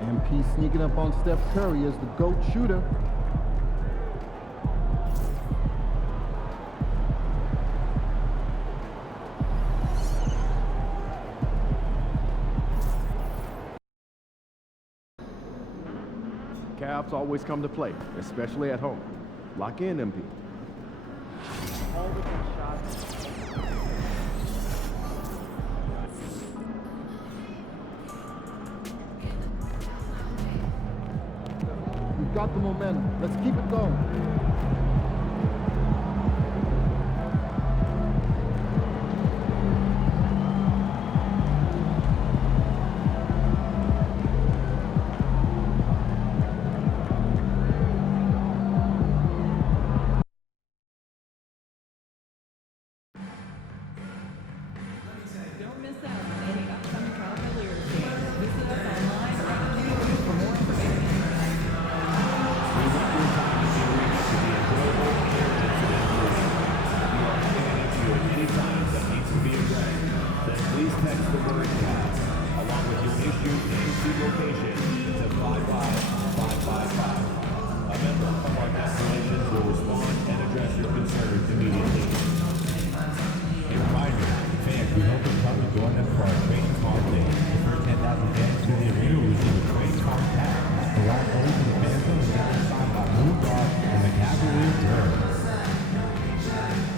MP sneaking up on Steph Curry as the GOAT shooter. Cavs always come to play, especially at home. Lock in, MP. All the good shots. We've got the momentum. Let's keep it going. Don't miss out on any upcoming Cavaliers games. Visit us online or on YouTube for more information. We want your time to be reached to be enjoyable and incident-free. If you are connected to you at any time that needs to be addressed, then please text the word Cavs along with your issue and seat location to 55555. A member of our master relations will respond and address your concerns immediately. A reminder, fans, we hope you come and join us for our trading card day. The first 10,000 fans to the arena will receive a trading card pack. The last goal to the fans zone is now signed by Moon Dog and the Cavaliers turn.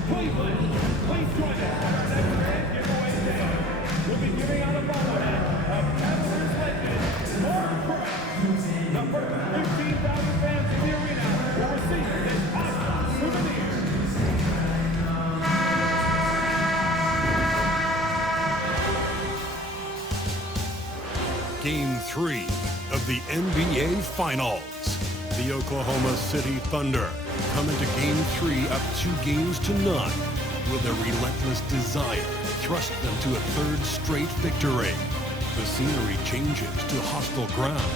Cleveland, please join us for our next grand giveaway day. We'll be giving out a bobblehead of Cavaliers legend Mark Price. The first 15,000 fans in the arena will receive this awesome souvenir. Game 3 of the NBA Finals. The Oklahoma City Thunder come into Game 3 up 2-0. Will their relentless desire thrust them to a third straight victory? The scenery changes to hostile ground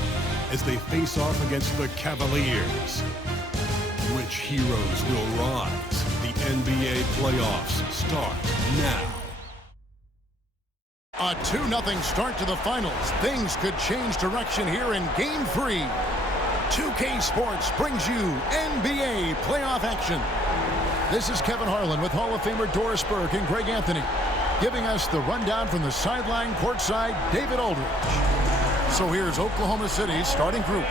as they face off against the Cavaliers. Which heroes will rise? The NBA playoffs start now. A 2-0 start to the finals. Things could change direction here in Game 3. 2K Sports brings you NBA playoff action. This is Kevin Harlan with Hall of Famer Doris Burke and Greg Anthony, giving us the rundown from the sideline courtside, David Aldridge. So here's Oklahoma City's starting group.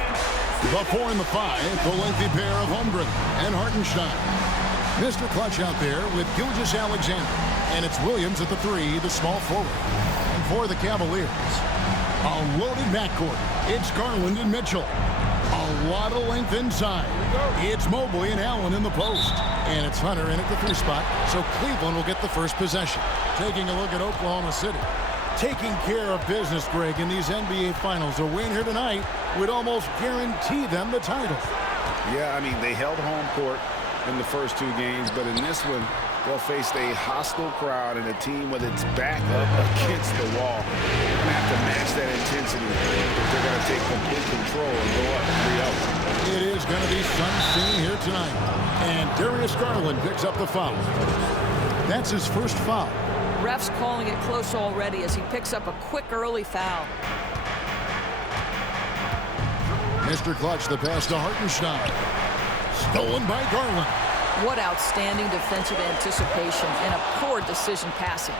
The 4 and the 5, the lengthy pair of Holmgren and Hartenstein. Mr. Clutch out there with Gilgeous-Alexander. And it's Williams at the 3, the small forward. And for the Cavaliers, a loaded backcourt. It's Garland and Mitchell. A lot of length inside. It's Mobley and Allen in the post. And it's Hunter in at the 3 spot, so Cleveland will get the first possession. Taking a look at Oklahoma City. Taking care of business, Greg, in these NBA Finals. A win here tonight would almost guarantee them the title. Yeah, I mean, they held home court in the first 2 games, but in this one, they'll face a hostile crowd and a team with its back up against the wall. They're going to have to match that intensity if they're going to take complete control and go up 3-0. It is going to be some scene here tonight. And Darius Garland picks up the foul. That's his first foul. Ref's calling it close already as he picks up a quick early foul. Mr. Clutch, the pass to Hartenstein. Stolen by Garland. What outstanding defensive anticipation and a poor decision passing.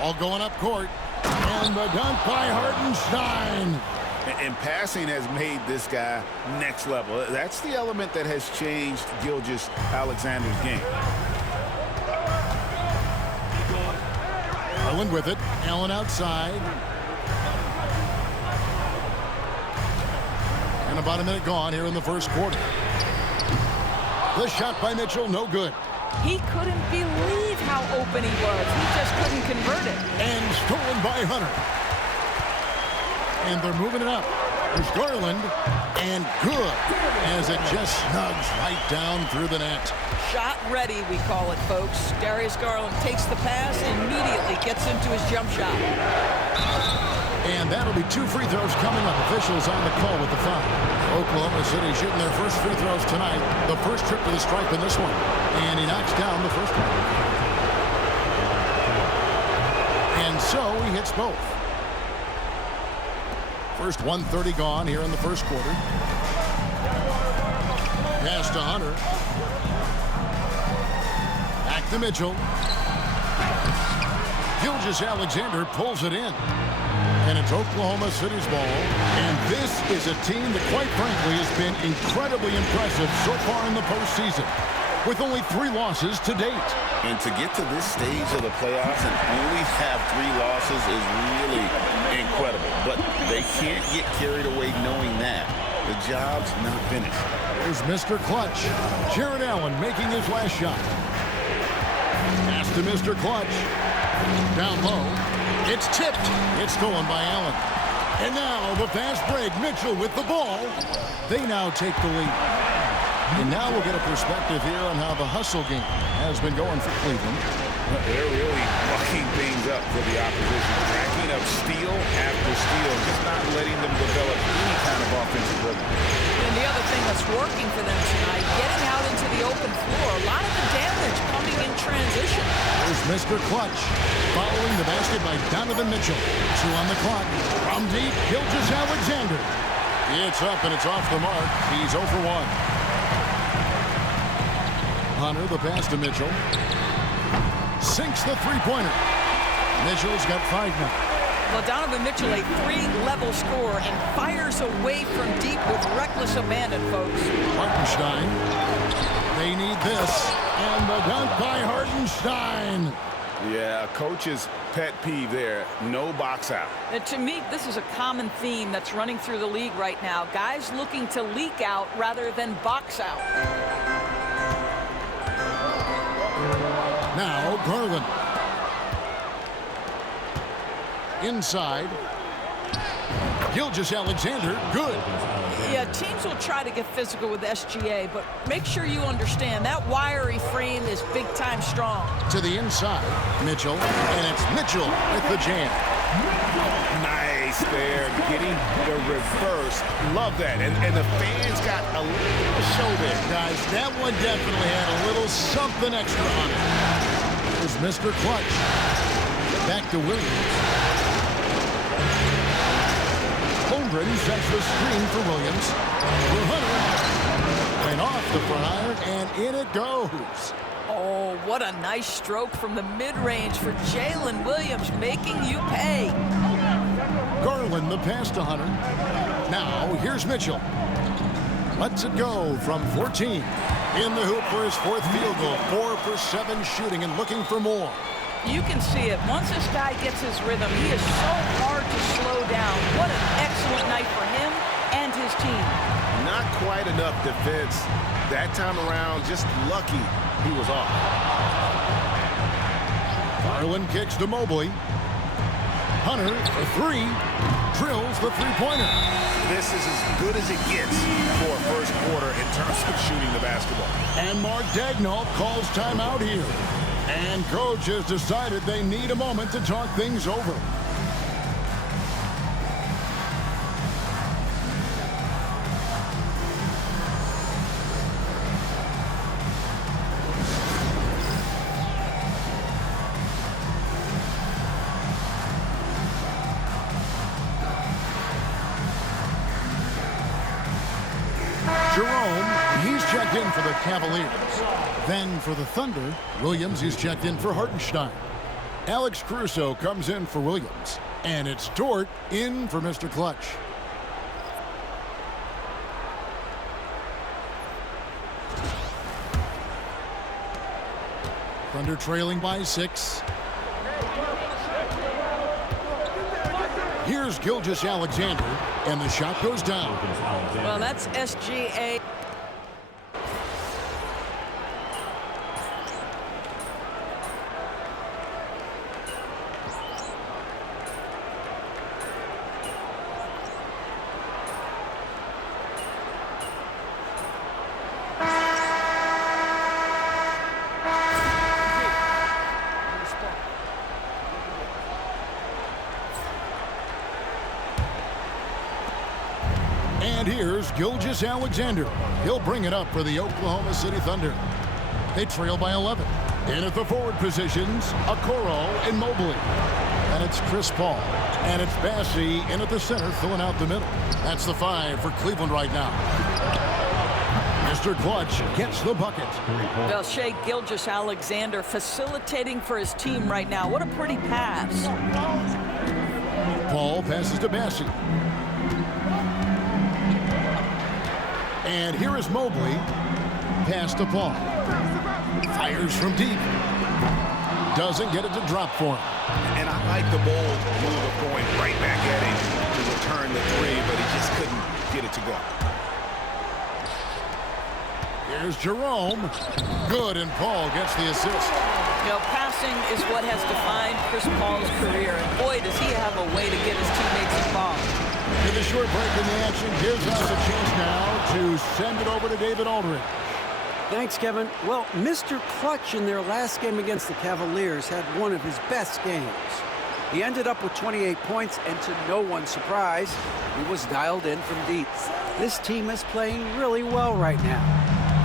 All going up court. And the dunk by Hartenstein. And passing has made this guy next level. That's the element that has changed Gilgeous-Alexander's game. Garland with it. Allen outside. And about a minute gone here in the first quarter. The shot by Mitchell, no good. He couldn't believe how open he was. He just couldn't convert it. And stolen by Hunter. And they're moving it up. There's Garland. And good. As it just snugs right down through the net. Shot ready, we call it, folks. Darius Garland takes the pass and immediately gets into his jump shot. And that'll be 2 free throws coming up. Officials on the call with the foul. Oklahoma City shooting their first free throws tonight. The first trip to the stripe in this one. And he knocks down the first one. And so he hits both. First 1:30 gone here in the first quarter. Pass to Hunter. Back to Mitchell. Gilgeous-Alexander pulls it in. And it's Oklahoma City's ball. And this is a team that, quite frankly, has been incredibly impressive so far in the postseason, with only 3 losses to date. And to get to this stage of the playoffs and only have 3 losses is really incredible. But they can't get carried away knowing that. The job's not finished. There's Mr. Clutch. Jared Allen making his last shot. Pass to Mr. Clutch. Down low. It's tipped. It's stolen by Allen. And now the fast break. Mitchell with the ball. They now take the lead. And now we'll get a perspective here on how the hustle game has been going for Cleveland. They're really mucking things up for the opposition. Racking up steal after steal. Just not letting them develop any kind of offensive rhythm. And the other thing that's working for them tonight, getting out into the open floor. A lot of the damage coming in transition. There's Mr. Clutch. Following the basket by Donovan Mitchell. 2 on the clock. From deep, Gilgeous-Alexander. It's up and it's off the mark. He's 0 for 1. Hunter, the pass to Mitchell. Sinks the three-pointer. Mitchell's got 5 now. Well, Donovan Mitchell, a 3-level scorer, and fires away from deep with reckless abandon, folks. Hartenstein. They need this. And the dunk by Hartenstein. Yeah, coach's pet peeve there. No box out. And to me, this is a common theme that's running through the league right now. Guys looking to leak out rather than box out. Now Garland. Inside. Gilgeous-Alexander, good. Yeah, teams will try to get physical with SGA, but make sure you understand that wiry frame is big-time strong. To the inside, Mitchell, and it's Mitchell with the jam. Nice there, getting the reverse. Love that. And the fans got a little show there. Guys, that one definitely had a little something extra on it. There's Mr. Clutch. Back to Williams. Holmgren sets the screen for Williams. For Hunter. And off the fryer, and in it goes. Oh, what a nice stroke from the mid-range for Jalen Williams, making you pay. Garland, the pass to Hunter. Now, here's Mitchell. Lets it go from 14. In the hoop for his 4th field goal. 4 for 7 shooting and looking for more. You can see it. Once this guy gets his rhythm, he is so hard to slow down. What an excellent night for him and his team. Not quite enough defense that time around. Just lucky he was off. Garland kicks to Mobley. Hunter for 3. Drills the three-pointer. This is as good as it gets for a first quarter in terms of shooting the basketball. And Mark Daigneault calls timeout here. And coach has decided they need a moment to talk things over. Jerome, he's checked in for the Cavaliers. Then for the Thunder, Williams is checked in for Hartenstein. Alex Caruso comes in for Williams. And it's Dort in for Mr. Clutch. Thunder trailing by 6. Here's Gilgeous-Alexander, and the shot goes down. Well, that's SGA. And here's Gilgeous-Alexander. He'll bring it up for the Oklahoma City Thunder. They trail by 11. In at the forward positions, Okoro and Mobley. And it's Chris Paul. And it's Bassey in at the center, filling out the middle. That's the 5 for Cleveland right now. Mr. Clutch gets the bucket. Well, Shai Gilgeous-Alexander facilitating for his team right now. What a pretty pass. Paul passes to Bassey. And here is Mobley. Pass to Paul. Fires from deep. Doesn't get it to drop for him. And I like the bold move of going right back at him to return the 3, but he just couldn't get it to go. Here's Jerome. Good, and Paul gets the assist. You know, passing is what has defined Chris Paul's career. And boy, does he have a way to get his teammates involved. And the short break in the action gives us a chance now to send it over to David Aldridge. Thanks, Kevin. Well, Mr. Clutch in their last game against the Cavaliers had one of his best games. He ended up with 28 points, and to no one's surprise, he was dialed in from deep. This team is playing really well right now.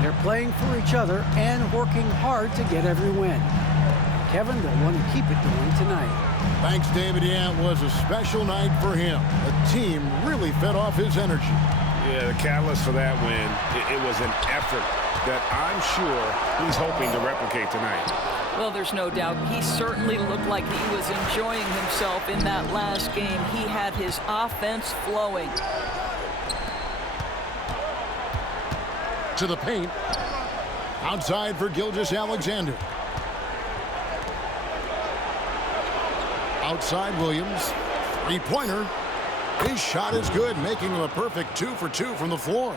They're playing for each other and working hard to get every win. Kevin, they'll want to keep it going tonight. Thanks, David. Yeah, it was a special night for him. The team really fed off his energy. Yeah, the catalyst for that win, it was an effort that I'm sure he's hoping to replicate tonight. Well, there's no doubt. He certainly looked like he was enjoying himself in that last game. He had his offense flowing. To the paint. Outside for Gilgeous-Alexander. Outside Williams. Three-pointer. His shot is good, making him a perfect 2 for 2 from the floor.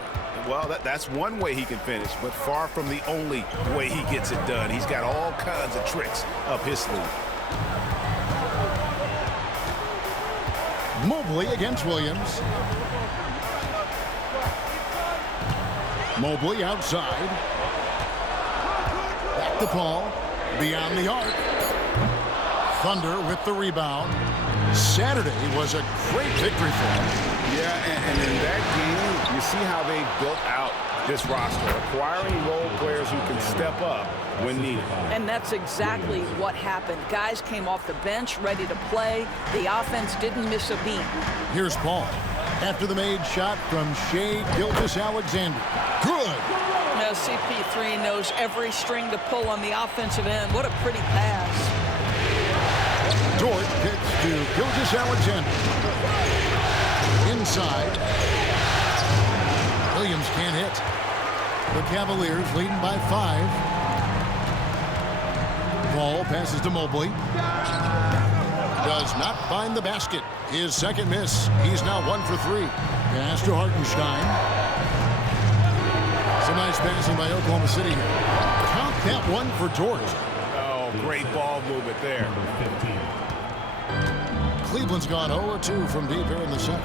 Well, that's one way he can finish, but far from the only way he gets it done. He's got all kinds of tricks up his sleeve. Mobley against Williams. Mobley outside. Back to Paul. Beyond the arc. Thunder with the rebound. Saturday was a great victory for them. Yeah, and in that game, you see how they built out this roster, acquiring role players who can step up when needed. And that's exactly what happened. Guys came off the bench ready to play. The offense didn't miss a beat. Here's Paul. After the made shot from Shai Gilgeous-Alexander. Good. Now CP3 knows every string to pull on the offensive end. What a pretty pass. Dort kicks to Gilgeous-Alexander. Inside. Williams can't hit. The Cavaliers leading by 5. Paul passes to Mobley. Does not find the basket. His second miss. He's now 1 for 3. Pass to Hartenstein. Some nice passing by Oklahoma City here. Count that one for Dort. Oh, great ball movement there. Cleveland's gone 0-2 from deep here in the second.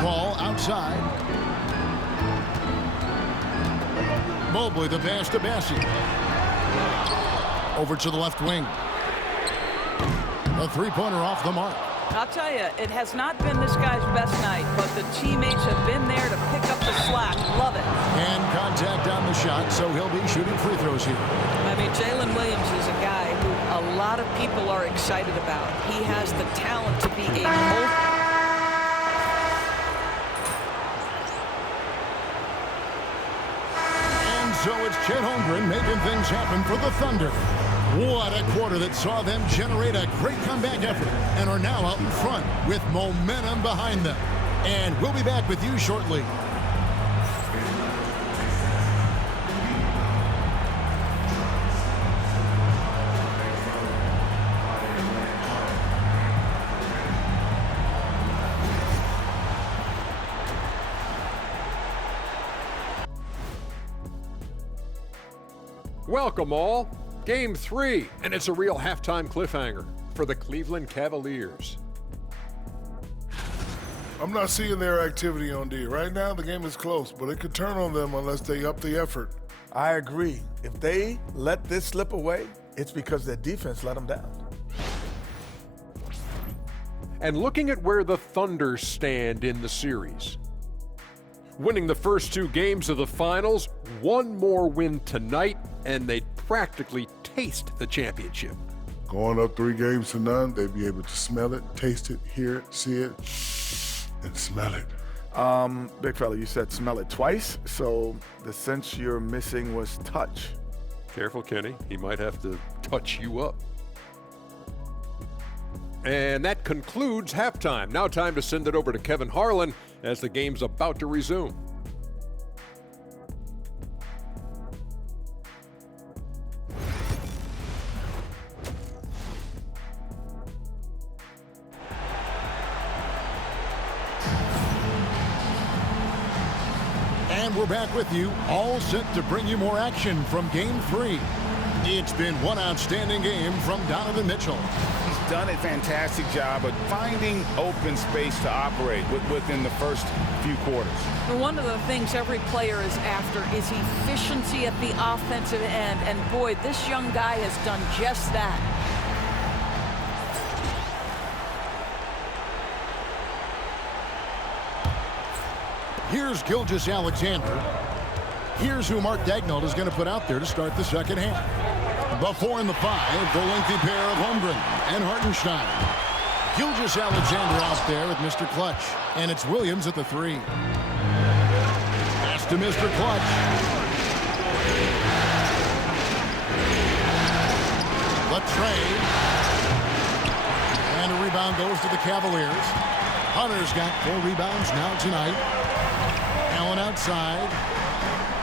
Paul outside. Mobley the pass to Bassey. Over to the left wing. A three-pointer off the mark. I'll tell you, it has not been this guy's best night, but the teammates have been there to pick up the slack. Love it. And contact on the shot, so he'll be shooting free throws here. I mean, Jalen Williams is a guy who a lot of people are excited about. He has the talent to be a And so it's Chet Holmgren making things happen for the Thunder. What a quarter that saw them generate a great comeback effort and are now out in front with momentum behind them. And we'll be back with you shortly. Welcome all. Game 3, and it's a real halftime cliffhanger for the Cleveland Cavaliers. I'm not seeing their activity on D. Right now, the game is close, but it could turn on them unless they up the effort. I agree. If they let this slip away, it's because their defense let them down. And looking at where the Thunder stand in the series. Winning the first 2 games of the finals, one more win tonight, and they'd practically taste the championship. Going up 3 games to none, they'd be able to smell it, taste it, hear it, see it, and smell it. Big fella, you said smell it twice, so the sense you're missing was touch. Careful, Kenny. He might have to touch you up. And that concludes halftime. Now time to send it over to Kevin Harlan as the game's about to resume. And we're back with you, all set to bring you more action from Game 3. It's been one outstanding game from Donovan Mitchell. He's done a fantastic job of finding open space to operate within the first few quarters. One of the things every player is after is efficiency at the offensive end. And boy, this young guy has done just that. Here's Gilgeous-Alexander. Here's who Mark Daigneault is going to put out there to start the second half. The 4 and the 5, the lengthy pair of Holmgren and Hartenstein. Gilgeous-Alexander out there with Mr. Clutch, and it's Williams at the 3. Pass to Mr. Clutch. The trade. And a rebound goes to the Cavaliers. Hunter's got 4 rebounds now tonight. Allen outside.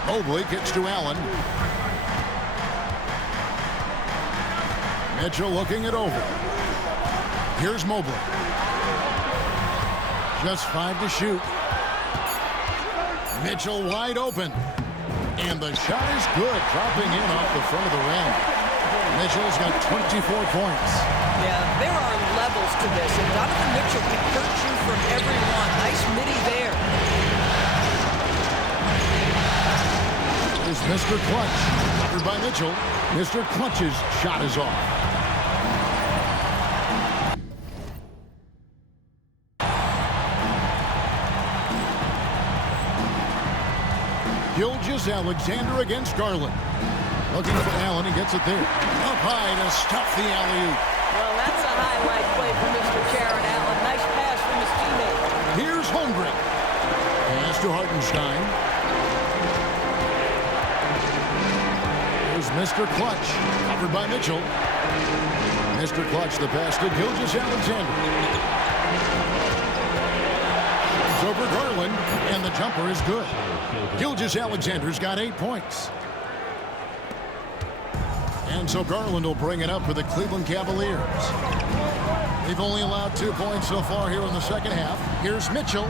Mobley kicks to Allen. Mitchell looking it over. Here's Mobley. Just 5 to shoot. Mitchell wide open. And the shot is good, dropping in off the front of the rim. Mitchell's got 24 points. Yeah, there are levels to this, and Donovan Mitchell can hurt you from everyone. Nice midi there. Is Mr. Clutch. Covered by Mitchell. Mr. Clutch's shot is off. Gilgeous-Alexander against Garland. Looking for Allen, he gets it there. Up high to stuff the alley-oop. Well, that's a highlight play for Mr. Jaron Allen. Nice pass from his teammate. Here's Holmgren. Pass to Hartenstein. Here's Mr. Clutch. Covered by Mitchell. Mr. Clutch, the pass to Gilgeous-Alexander. It's over Garland, and the jumper is good. Gilgeous-Alexander's got 8 points. And so Garland will bring it up for the Cleveland Cavaliers. They've only allowed 2 points so far here in the second half. Here's Mitchell.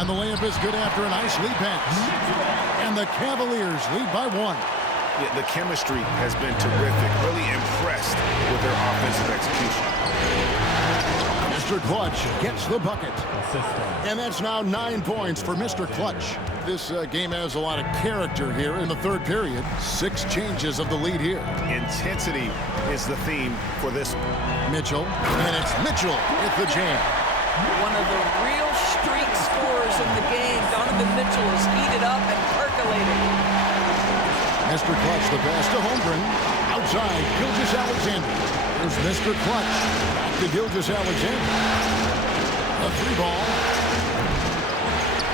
And the layup is good after a nice lead pass. And the Cavaliers lead by 1. Yeah, the chemistry has been terrific. Really impressed with their offensive execution. Mr. Clutch gets the bucket. And that's now 9 points for Mr. Clutch. This game has a lot of character here in the third period. 6 changes of the lead here. Intensity is the theme for this one. Mitchell, and it's Mitchell with the jam. One of the real streak scorers in the game. Donovan Mitchell is heated up and percolating. Mr. Clutch, the pass to Holmgren. Outside, Gilgeous-Alexander. There's Mr. Clutch. Back to Gilgeous-Alexander. A 3-ball.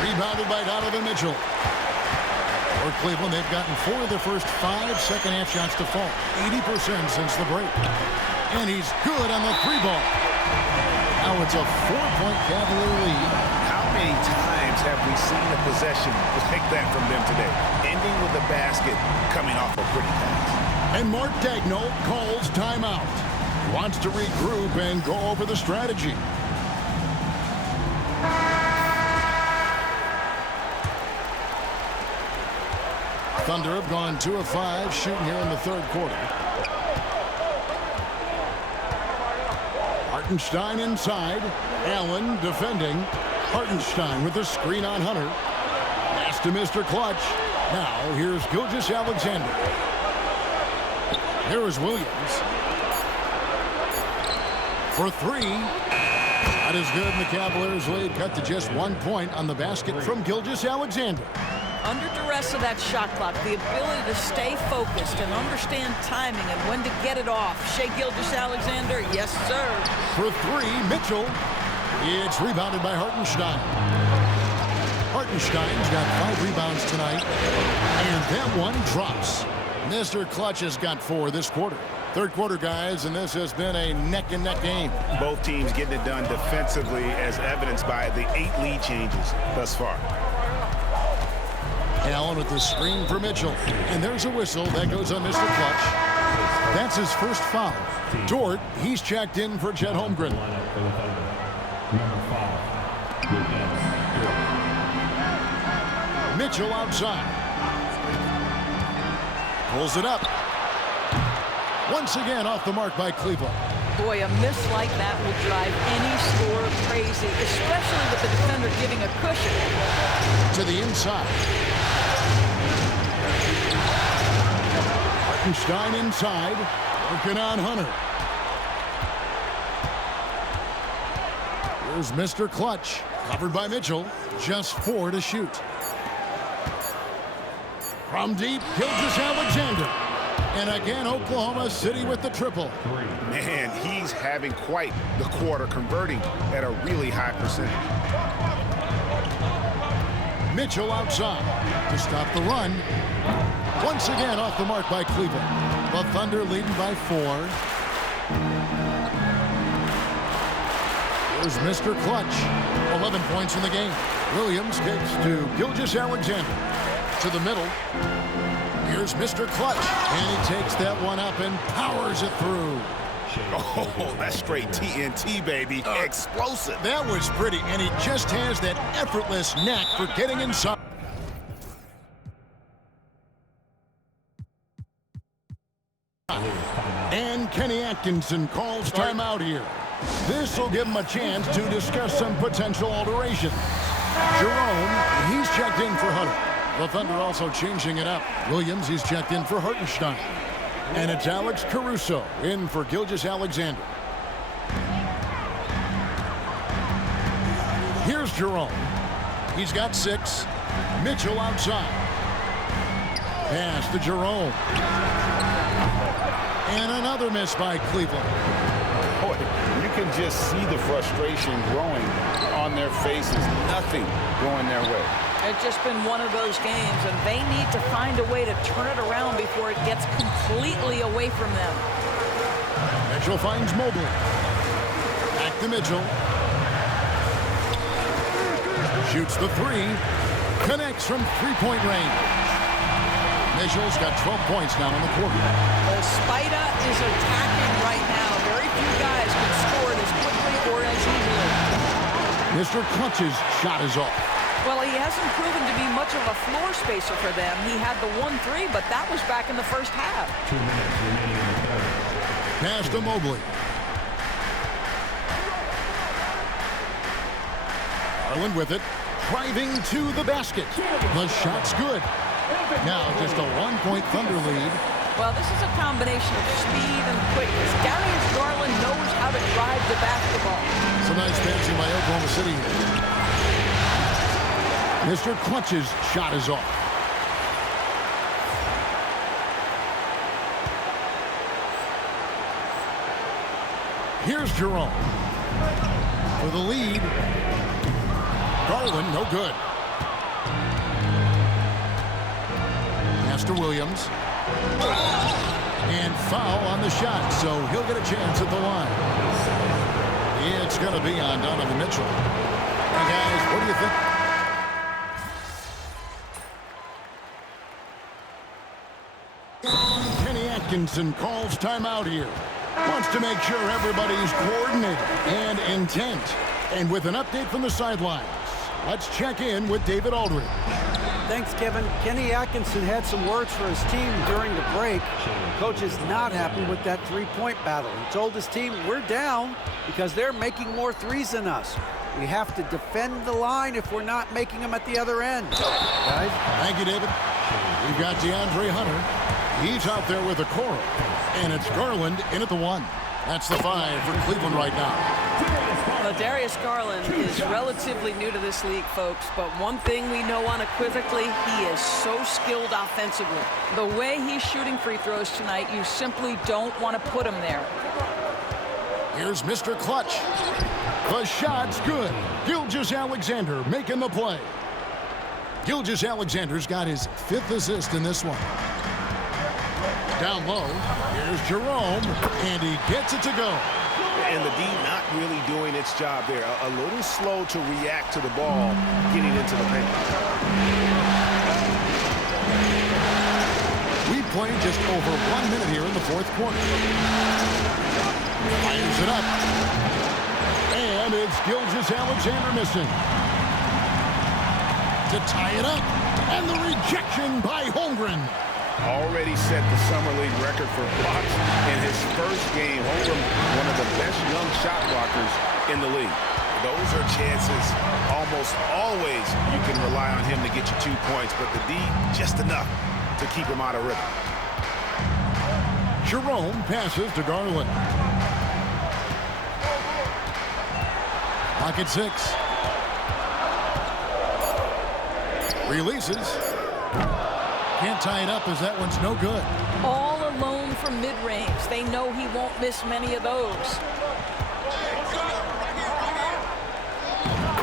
Rebounded by Donovan Mitchell. For Cleveland, they've gotten 4 of their first 5 second-half shots to fall. 80% since the break. And he's good on the 3-ball. Now it's a 4-point Cavalier lead. How many times have we seen a possession like that from them today? Ending with a basket coming off a pretty pass. And Mark Daigneault calls timeout. Wants to regroup and go over the strategy. Thunder have gone 2 of 5 shooting here in the third quarter. Hartenstein inside. Allen defending. Hartenstein with the screen on Hunter. Pass to Mr. Clutch. Now here's Gilgeous-Alexander. Here is Williams. For 3. That is good, and the Cavaliers lead cut to just 1 point on the basket from Gilgeous-Alexander. under duress of that shot clock, the ability to stay focused and understand timing and when to get it off. Shai Gilgeous-Alexander, yes, sir. For three, Mitchell. It's rebounded by Hartenstein. Hartenstein's got 5 rebounds tonight, and that one drops. Mr. Clutch has got 4 this quarter. Third quarter, guys, and this has been a neck-and-neck game. Both teams getting it done defensively, as evidenced by the 8 lead changes thus far. Allen with the screen for Mitchell. And there's a whistle that goes on Mr. Clutch. That's his first foul. Dort, he's checked in for Chet Holmgren. Mitchell outside. Pulls it up. Once again off the mark by Cleveland. Boy, a miss like that will drive any scorer crazy, especially with the defender giving a cushion. To the inside. Hartenstein inside. Working on Hunter. Here's Mr. Clutch. Covered by Mitchell. Just 4 to shoot. From deep, Gilgeous-Alexander. And again, Oklahoma City with the triple. Man, he's having quite the quarter, converting at a really high percentage. Mitchell outside to stop the run. Once again off the mark by Cleveland. The Thunder leading by 4. Here's Mr. Clutch. 11 points in the game. Williams kicks to Gilgeous-Alexander. To the middle. Here's Mr. Clutch. And he takes that one up and powers it through. Oh, that's straight TNT, baby. Explosive. That was pretty, and he just has that effortless knack for getting inside. And Kenny Atkinson calls timeout here. This will give him a chance to discuss some potential alterations. Jerome, he's checked in for Hunter. The Thunder also changing it up. Williams, he's checked in for Hartenstein. And it's Alex Caruso in for Gilgeous-Alexander. Here's Jerome. He's got 6. Mitchell outside. Pass to Jerome. And another miss by Cleveland. Boy, you can just see the frustration growing on their faces. Nothing going their way. It's just been one of those games, and they need to find a way to turn it around before it gets completely away from them. Mitchell finds Mobley. Back to Mitchell. Shoots the 3. Connects from 3-point range. Mitchell's got 12 points now in the quarter. The Spida is attacking right now. Very few guys can score it as quickly or as easily. Mr. Clutch's shot is off. Well, he hasn't proven to be much of a floor spacer for them. He had the 1-3, but that was back in the first half. 2 minutes remaining in the third. Pass to Mobley. Garland with it. Driving to the basket. The shot's good. Now just a 1-point Thunder lead. Well, this is a combination of speed and quickness. Darius Garland knows how to drive the basketball. Some nice passing by Oklahoma City. Mr. Clutch's shot is off. Here's Jerome. For the lead. Garland, no good. Pass to Williams. And foul on the shot, so he'll get a chance at the line. It's going to be on Donovan Mitchell. Hey, guys, what do you think? Kenny Atkinson calls timeout here. Wants to make sure everybody's coordinated and intent. And with an update from the sidelines, let's check in with David Aldridge. Thanks, Kevin. Kenny Atkinson had some words for his team during the break. Coach is not happy with that 3-point battle. He told his team, we're down because they're making more threes than us. We have to defend the line if we're not making them at the other end. Guys? Thank you, David. We've got DeAndre Hunter. He's out there with a Okoro. And it's Garland in at the 1. That's the 5 for Cleveland right now. Well, Darius Garland is relatively new to this league, folks, but one thing we know unequivocally, he is so skilled offensively. The way he's shooting free throws tonight, you simply don't want to put him there. Here's Mr. Clutch. The shot's good. Gilgeous-Alexander making the play. Gilgeous-Alexander's got his 5th assist in this one. Down low, here's Jerome, and he gets it to go. And the D not really doing its job there. A little slow to react to the ball getting into the paint. We play just over 1 minute here in the 4th quarter. Fires it up. And it's Gilgeous-Alexander missing. To tie it up. And the rejection by Holmgren. Already set the summer league record for blocks in his first game. Holmgren, one of the best young shot blockers in the league. Those are chances almost always you can rely on him to get you 2 points, but the D just enough to keep him out of rhythm. Jerome passes to Garland. Pocket 6. Releases. Can't tie it up as that one's no good. All alone from mid-range. They know he won't miss many of those.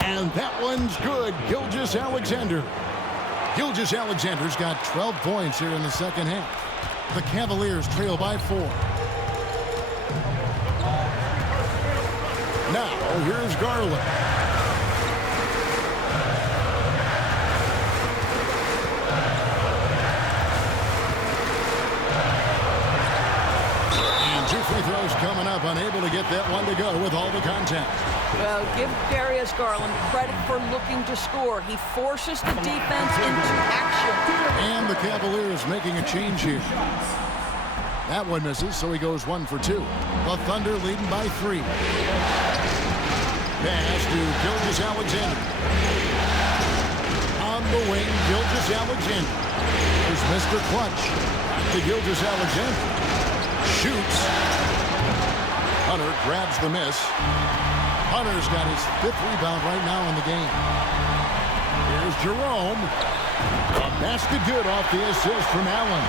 And that one's good. Gilgeous-Alexander. Gilgeous-Alexander's got 12 points here in the second half. The Cavaliers trail by 4. Now, here's Garland. Free throws coming up, unable to get that one to go with all the contact. Well, give Darius Garland credit for looking to score. He forces the defense into action. And the Cavaliers making a change here. That one misses, so he goes 1 for 2. The Thunder leading by 3. Pass to Gilgeous-Alexander. On the wing, Gilgeous-Alexander. There's Mr. Clutch. To Gilgeous-Alexander. Shoots. Hunter grabs the miss. Hunter's got his 5th rebound right now in the game. Here's Jerome. A basket good off the assist from Allen.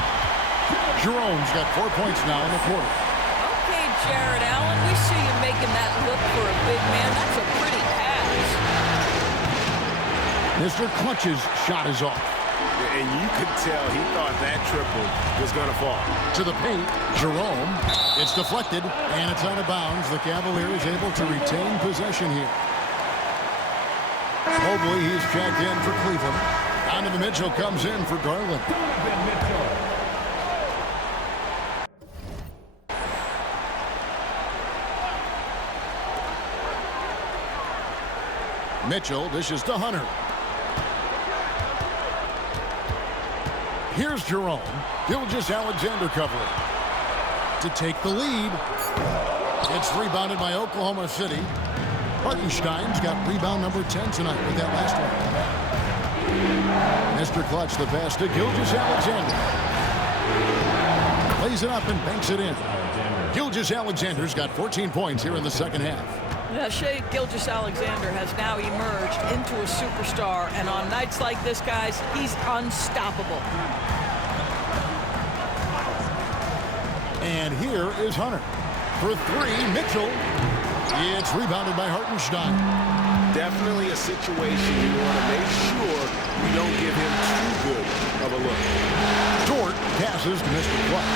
Jerome's got 4 points now in the quarter. Okay, Jared Allen, we see you making that look for a big man. That's a pretty pass. Mr. Clutch's shot is off. And you could tell he thought that triple was going to fall. To the paint, Jerome. It's deflected, and it's out of bounds. The Cavaliers able to retain possession here. Mobley, he's checked in for Cleveland. Donovan Mitchell comes in for Garland. Mitchell dishes to Hunter. Here's Jerome. Gilgeous-Alexander covering. To take the lead. It's rebounded by Oklahoma City. Hartenstein's got rebound number 10 tonight with that last one. Mr. Clutch, the pass to Gilgeous-Alexander. Plays it up and banks it in. Gilgeous-Alexander's got 14 points here in the second half. Now, Shai Gilgeous-Alexander has now emerged into a superstar, and on nights like this, guys, he's unstoppable. And here is Hunter. For 3, Mitchell. It's rebounded by Hartenstein. Definitely a situation you want to make sure you don't give him too good of a look. Dort passes to Mr. Clutch.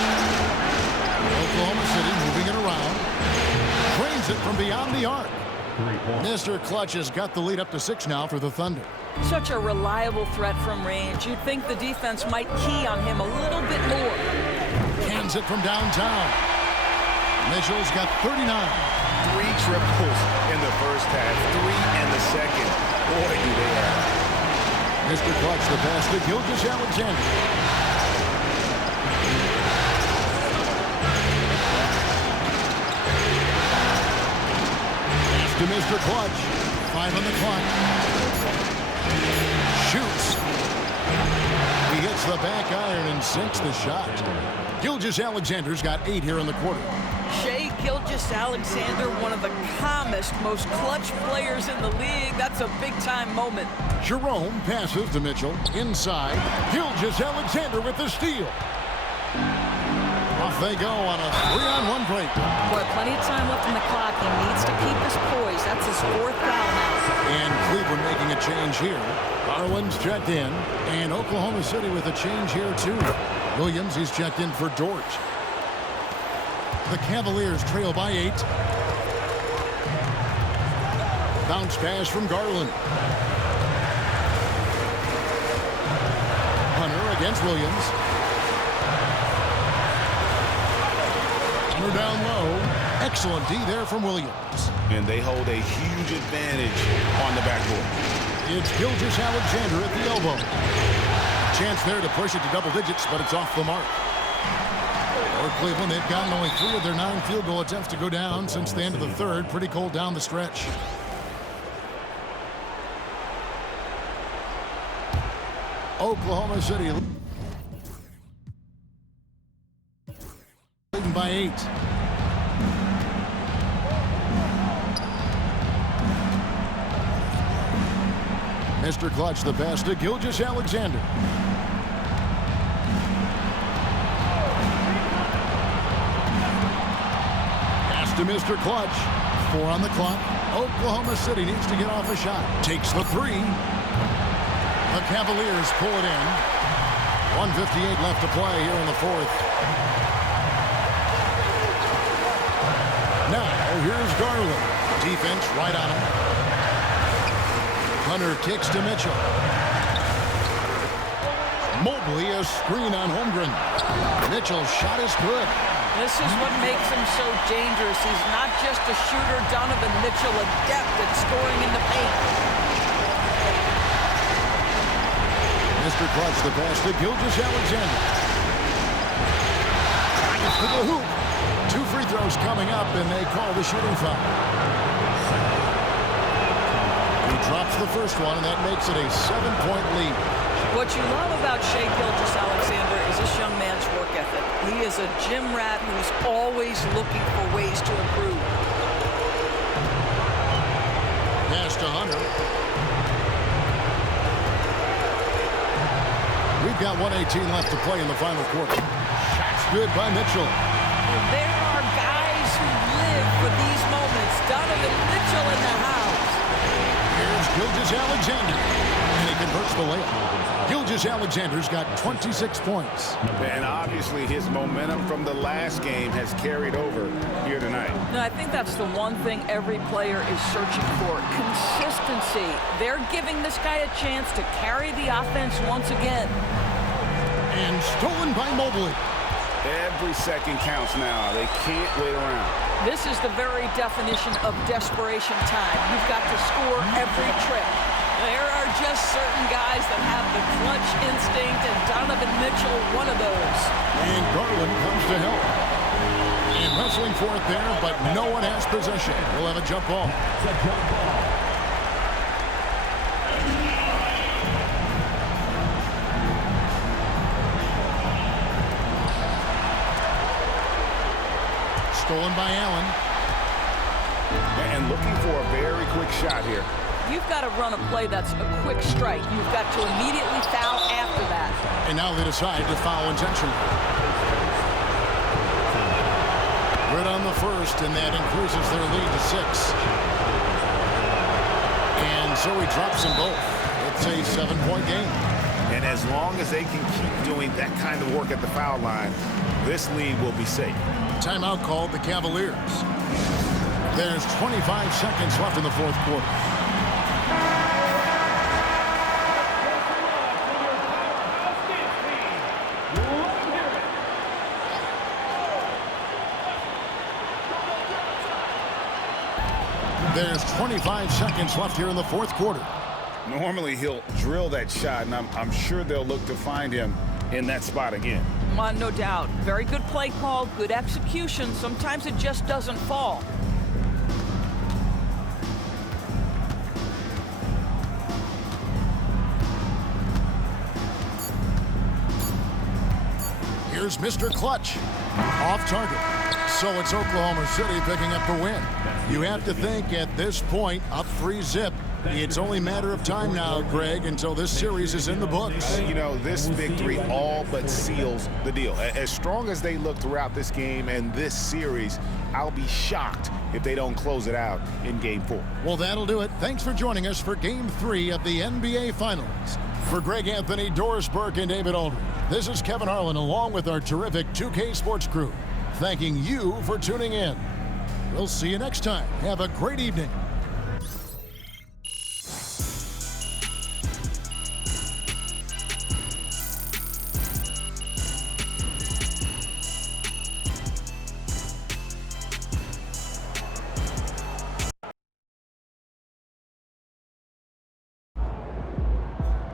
Oklahoma City moving it around. Drains it from beyond the arc. Mr. Clutch has got the lead up to 6 now for the Thunder. Such a reliable threat from range. You'd think the defense might key on him a little bit more. Cans it from downtown. Mitchell's got 39. 3 triples in the first half, 3 in the second. Boy, do they have. Mr. Clutch, the pass to Gilgeous-Alexander. To Mr. Clutch. 5 on the clock. Shoots. He hits the back iron and sinks the shot. Gilgeous-Alexander's got 8 here in the quarter. Shai Gilgeous-Alexander, one of the calmest, most clutch players in the league. That's a big-time moment. Jerome passes to Mitchell. Inside, Gilgeous-Alexander with the steal. Off they go on a 3-on-1 break. Boy, plenty of time left in the clock. He needs to keep his poise. That's his 4th foul now. And Cleveland making a change here. Garland's checked in. And Oklahoma City with a change here, too. Williams, he's checked in for Dort. The Cavaliers trail by 8. Bounce pass from Garland. Hunter against Williams. Hunter down low. Excellent D there from Williams. And they hold a huge advantage on the backboard. It's Gilgeous-Alexander at the elbow. Chance there to push it to double digits, but it's off the mark. For Cleveland, they've gotten only 3 of their 9 field goal attempts to go down since the end of the third. Pretty cold down the stretch. Oklahoma City leading by 8. Mr. Clutch, the pass to Gilgeous-Alexander. Pass to Mr. Clutch. 4 on the clock. Oklahoma City needs to get off a shot. Takes the 3. The Cavaliers pull it in. 1:58 left to play here in the 4th. Now, here's Garland. Defense right on him. Hunter kicks to Mitchell. Mobley, a screen on Holmgren. Mitchell's shot is good. This is what makes him so dangerous. He's not just a shooter. Donovan Mitchell, adept at scoring in the paint. Mr. Clutch, the pass to Gilgeous-Alexander. Gets to the hoop. 2 free throws coming up, and they call the shooting foul. He drops the first one, and that makes it a 7-point lead. What you love about Shai Gilgeous-Alexander is this young man's work ethic. He is a gym rat who's always looking for ways to improve. Pass to Hunter. We've got 1:18 left to play in the final quarter. Shot's good by Mitchell. There are guys who live for these moments. Donovan Mitchell in the house. Here's Gilgeous-Alexander, and he converts the layup. Gilgeous-Alexander's got 26 points. And obviously his momentum from the last game has carried over here tonight. No, I think that's the one thing every player is searching for. Consistency. They're giving this guy a chance to carry the offense once again. And stolen by Mobley. Every second counts now. They can't wait around. This is the very definition of desperation time. You've got to score every trip. There are just certain guys that have the clutch instinct, and Donovan Mitchell, one of those. And Garland comes to help. And wrestling for it there, but no one has possession. We'll have a jump ball. Stolen by Allen. And looking for a very quick shot here. You've got to run a play that's a quick strike. You've got to immediately foul after that. And now they decide to foul intentionally. Right on the first, and that increases their lead to 6. And so he drops them both. It's a 7-point game. And as long as they can keep doing that kind of work at the foul line, this lead will be safe. Timeout called the Cavaliers. There's 25 seconds left in the 4th quarter. There's 25 seconds left here in the 4th quarter. Normally he'll drill that shot, and I'm sure they'll look to find him in that spot again. No doubt. Very good play call, good execution. Sometimes it just doesn't fall. Here's Mr. Clutch. Off target. So it's Oklahoma City picking up the win. You have to think at this point, up 3-0. It's only a matter of time now, Greg, until this series is in the books. You know, this victory all but seals the deal. As strong as they look throughout this game and this series, I'll be shocked if they don't close it out in Game 4. Well, that'll do it. Thanks for joining us for Game 3 of the NBA Finals. For Greg Anthony, Doris Burke, and David Aldridge, this is Kevin Harlan along with our terrific 2K Sports crew, thanking you for tuning in. We'll see you next time. Have a great evening.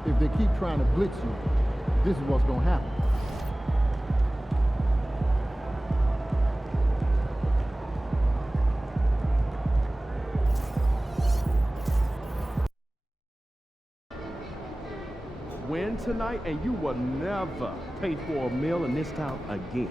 If they keep trying to blitz you, this is what's going to happen. Win tonight and you will never pay for a meal in this town again.